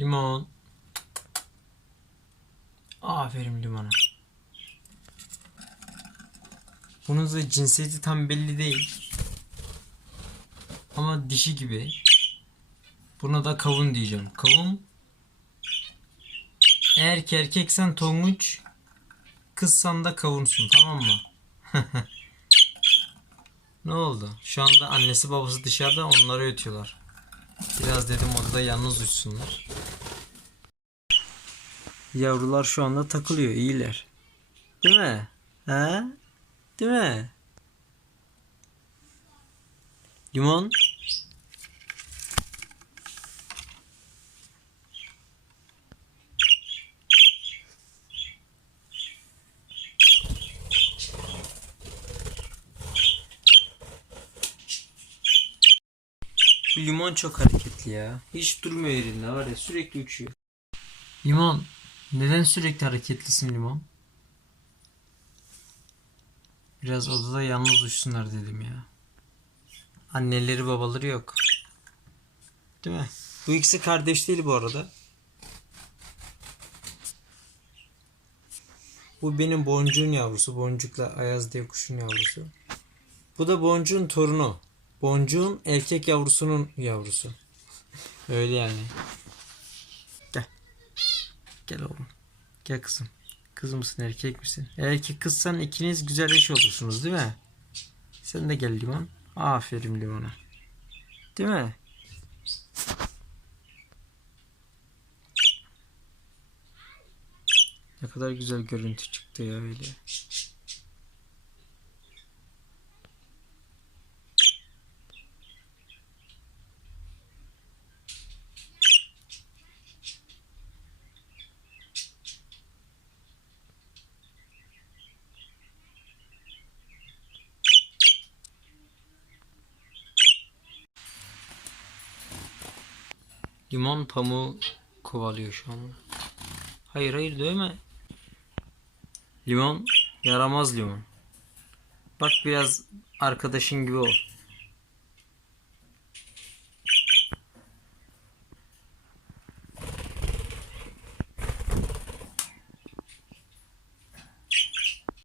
Limon. Aferin limona. Bunun da cinsiyeti tam belli değil. Ama dişi gibi. Buna da kavun diyeceğim. Kavun. Eğer ki erkeksen tonguç, kızsan da kavunsun tamam mı? ne oldu? Şu anda annesi babası dışarıda onları ötüyorlar. Biraz dedim odada yalnız uçsunlar. Yavrular şu anda takılıyor iyiler. Değil mi? Ha? Değil mi? Limon. Bu limon çok hareketli ya. Hiç durmuyor yerinde var ya sürekli uçuyor. Limon. Neden sürekli hareketlisin limon? Biraz odada yalnız uçsunlar dedim ya. Anneleri babaları yok. Değil mi? Bu ikisi kardeş değil bu arada. Bu benim boncuğun yavrusu. Boncukla Ayaz diye kuşun yavrusu. Bu da boncuğun torunu. Boncuğun erkek yavrusunun yavrusu. Öyle yani. Gel. Oğlum. Gel kızım. Kız mısın erkek misin? Eğer ki kızsan ikiniz güzel eş olursunuz değil mi? Sen de gel Limon. Aferin Limon'a. Değil mi? Ne kadar güzel görüntü çıktı ya öyle. Limon pamuğu kovalıyor şu anda. Hayır hayır dövme. Limon yaramaz limon. Bak biraz arkadaşın gibi ol.